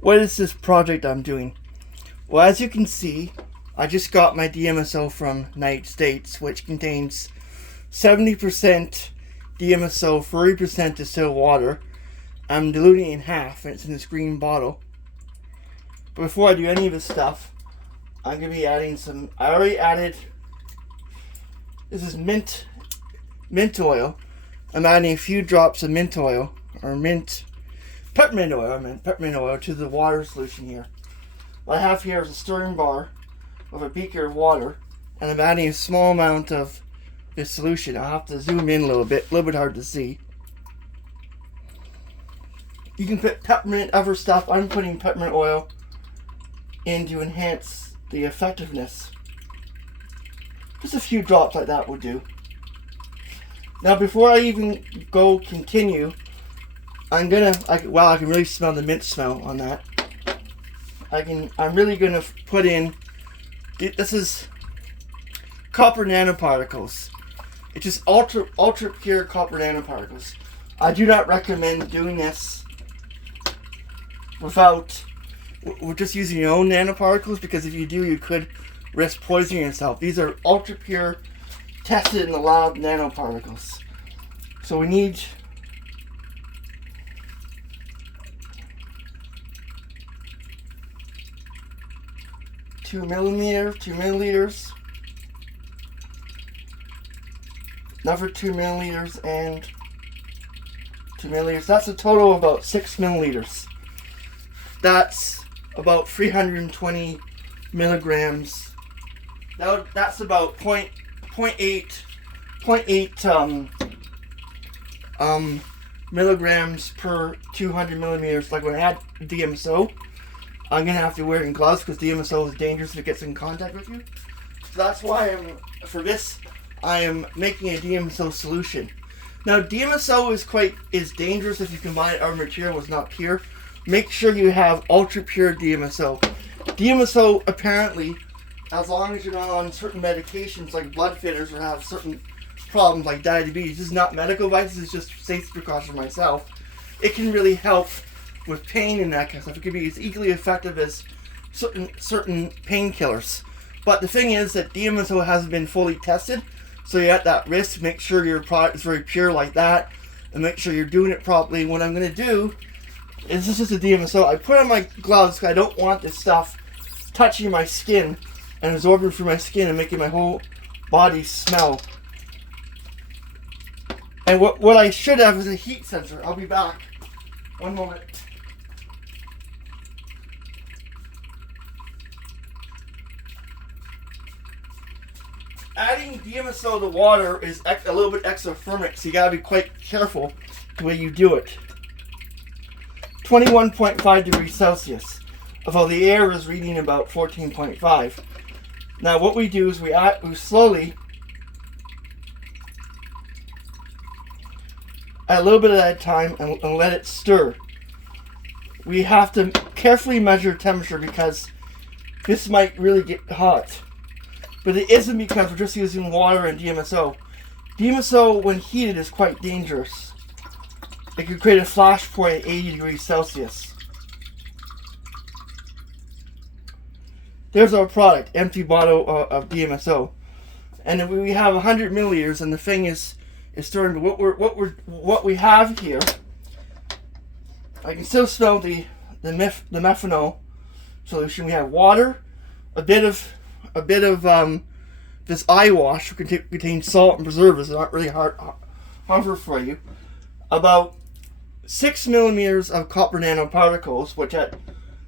What is this project I'm doing? Well, as you can see, I just got my DMSO from United States, which contains 70% DMSO, 30% distilled water. I'm diluting it in half, and it's in this green bottle. But before I do any of this stuff, I'm going to be adding some, I already added, this is mint oil. I'm adding a few drops of mint oil, or peppermint oil to the water solution here. What I have here is a stirring bar of a beaker of water, and I'm adding a small amount of this solution. I'll have to zoom in a little bit hard to see. You can put peppermint, other stuff. I'm putting peppermint oil in to enhance the effectiveness. Just a few drops like that will do. Now, before I even continue, I can really smell the mint smell on that. I'm really gonna put in, this is copper nanoparticles. It's just ultra pure copper nanoparticles. I do not recommend doing this without just using your own nanoparticles, because if you do, you could risk poisoning yourself. These are ultra pure, tested in the lab nanoparticles. So we need 2 milliliters, another 2 milliliters, and 2 milliliters. That's a total of about 6 milliliters. That's about 320 milligrams. That's about 0.8 milligrams per 200 millimeters. Like when I add DMSO, I'm gonna have to wear it in gloves because DMSO is dangerous if it gets in contact with you. So that's why I am making a DMSO solution. Now, DMSO is dangerous if you combine it. Our material was not pure. Make sure you have ultra pure DMSO. DMSO apparently, as long as you're not on certain medications like blood thinners or have certain problems like diabetes, this is not medical advice. This is just safety precaution for myself. It can really help with pain and that kind of stuff. It can be as equally effective as certain painkillers. But the thing is that DMSO hasn't been fully tested, so you're at that risk. Make sure your product is very pure like that, and make sure you're doing it properly. What I'm going to do is, this is a DMSO. I put on my gloves because I don't want this stuff touching my skin and absorbing through my skin and making my whole body smell. And what I should have is a heat sensor. I'll be back. One moment. Adding DMSO to water is a little bit exothermic, so you gotta be quite careful the way you do it. 21.5 degrees Celsius, although the air is reading about 14.5. Now what we do is we slowly, add a little bit at a time, and let it stir. We have to carefully measure temperature because this might really get hot. But it isn't because we're just using water and DMSO. DMSO, when heated, is quite dangerous. It could create a flash point at 80 degrees Celsius. There's our product, empty bottle of DMSO. And then we have 100 milliliters, and the thing is stirring. But what we have here, I can still smell the methanol solution. We have water, a bit of this eye wash, which contains salt and preservatives that aren't really harmful for you. About 6 millimeters of copper nanoparticles, which at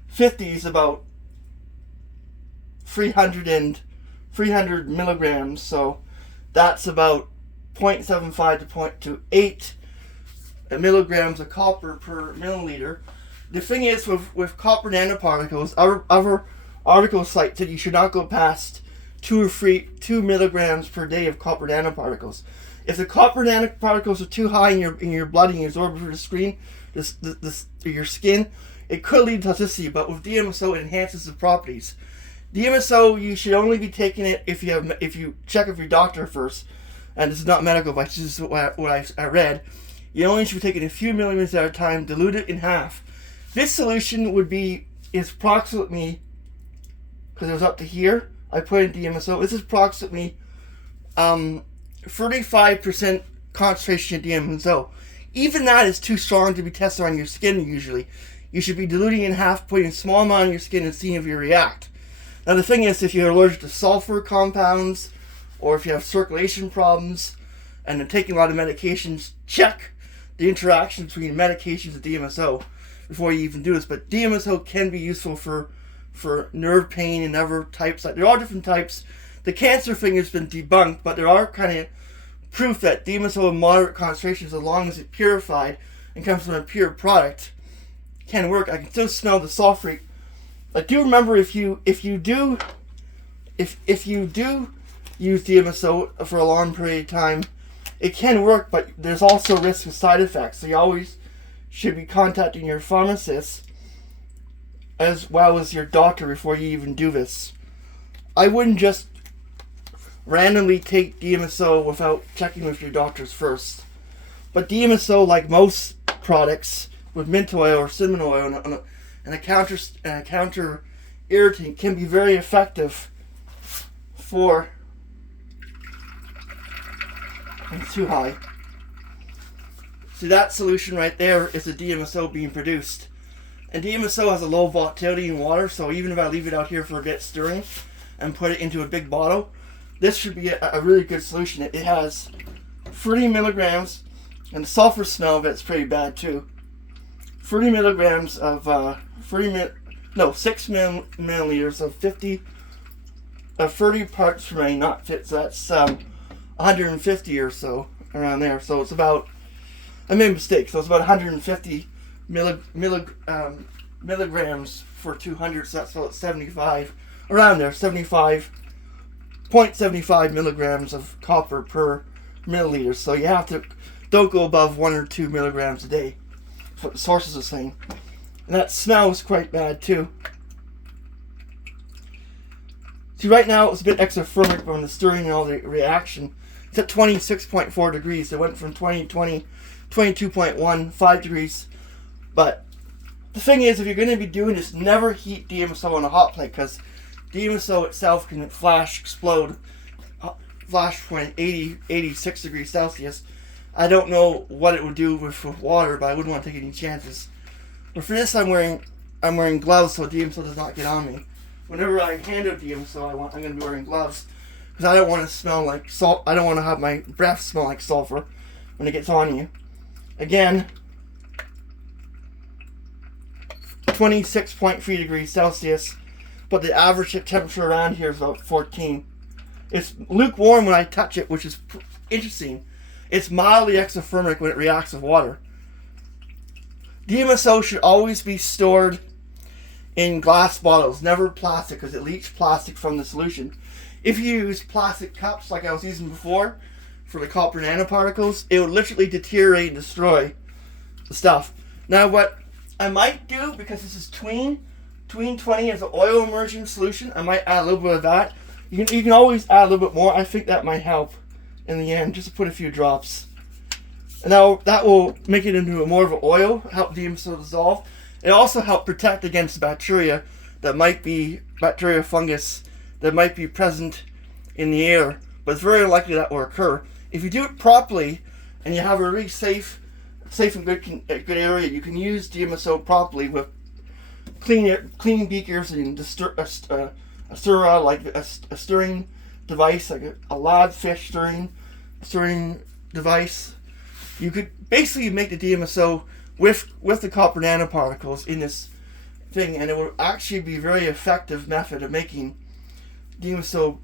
50 is about 300 milligrams. So that's about 0.75 to 0.8 milligrams of copper per milliliter. The thing is, with copper nanoparticles, our article cites that you should not go past 2 milligrams per day of copper nanoparticles. If the copper nanoparticles are too high in your blood and you absorb it through your skin, it could lead to toxicity. But with DMSO, it enhances the properties. DMSO, you should only be taking it if you check with your doctor first. And this is not medical advice. This is what I read. You only should be taking a few millimeters at a time, dilute it in half. This solution is approximately, because it was up to here, I put in DMSO. This is approximately 35% concentration of DMSO. Even that is too strong to be tested on your skin usually. You should be diluting in half, putting a small amount on your skin and seeing if you react. Now the thing is, if you're allergic to sulfur compounds, or if you have circulation problems, and are taking a lot of medications, check the interaction between medications and DMSO before you even do this. But DMSO can be useful for nerve pain and other types. There are different types. The cancer thing has been debunked, but there are kind of proof that DMSO in moderate concentrations, as long as it's purified and comes from a pure product, can work. I can still smell the sulfate. I do remember if you do use DMSO for a long period of time, it can work, but there's also risk of side effects. So you always should be contacting your pharmacist as well as your doctor before you even do this. I wouldn't just randomly take DMSO without checking with your doctors first. But DMSO, like most products with mint oil or cinnamon oil and a counter irritant, can be very effective for... It's too high. See, that solution right there is the DMSO being produced. And DMSO has a low volatility in water, so even if I leave it out here for a bit stirring and put it into a big bottle, this should be a really good solution. It has 30 milligrams, and the sulfur smell of it's pretty bad too. 30 milligrams of 6 milliliters of 30 parts per million, not fit. So that's 150 or so around there. So it's about, I made a mistake. So it's about 150 milligrams for 200. So that's about 75 around there. 0.75 milligrams of copper per milliliter. So you have to don't go above 1 or 2 milligrams a day. That's what the sources are saying. And that smells quite bad too. See, right now it's a bit exothermic from the stirring and all the reaction. It's at 26.4 degrees. It went from 22.15 degrees. But the thing is, if you're going to be doing this, never heat DMSO on a hot plate, because DMSO itself can explode, flash point 86 degrees Celsius. I don't know what it would do with water, but I wouldn't want to take any chances. But for this, I'm wearing gloves so DMSO does not get on me. Whenever I handle DMSO, I'm going to be wearing gloves, because I don't want to smell like salt. I don't want to have my breath smell like sulfur when it gets on you. Again, 26.3 degrees Celsius, but the average temperature around here is about 14. It's lukewarm when I touch it, which is interesting. It's mildly exothermic when it reacts with water. DMSO should always be stored in glass bottles, never plastic, because it leaches plastic from the solution. If you use plastic cups like I was using before for the copper nanoparticles, it would literally deteriorate and destroy the stuff. Now what I might do, because this is Tween 20 as an oil immersion solution, I might add a little bit of that. You can always add a little bit more. I think that might help in the end, just to put a few drops. And now that will make it into more of an oil, help DMSO dissolve. It also helps protect against bacteria fungus that might be present in the air, but it's very unlikely that will occur. If you do it properly and you have a really safe and good area, you can use DMSO properly with clean beakers and a stirring device, like a live fish stirring device. You could basically make the DMSO with the copper nanoparticles in this thing, and it will actually be a very effective method of making DMSO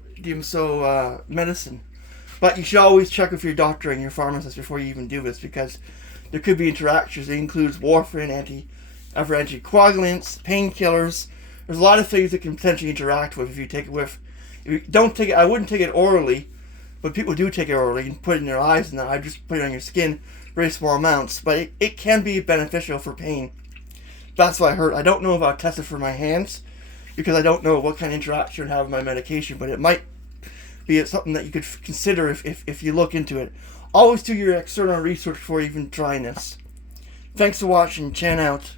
medicine. But you should always check with your doctor and your pharmacist before you even do this, because there could be interactions. It includes warfarin, anticoagulants, painkillers. There's a lot of things that can potentially interact with if you take it with. If you don't take it, I wouldn't take it orally, but people do take it orally and put it in their eyes, and I just put it on your skin, very small amounts. But it can be beneficial for pain. That's what I heard. I don't know if I'll test it for my hands, because I don't know what kind of interaction it would have with my medication, but it might be something that you could consider if you look into it. Always do your external research before even trying this. Thanks for watching. Chan out.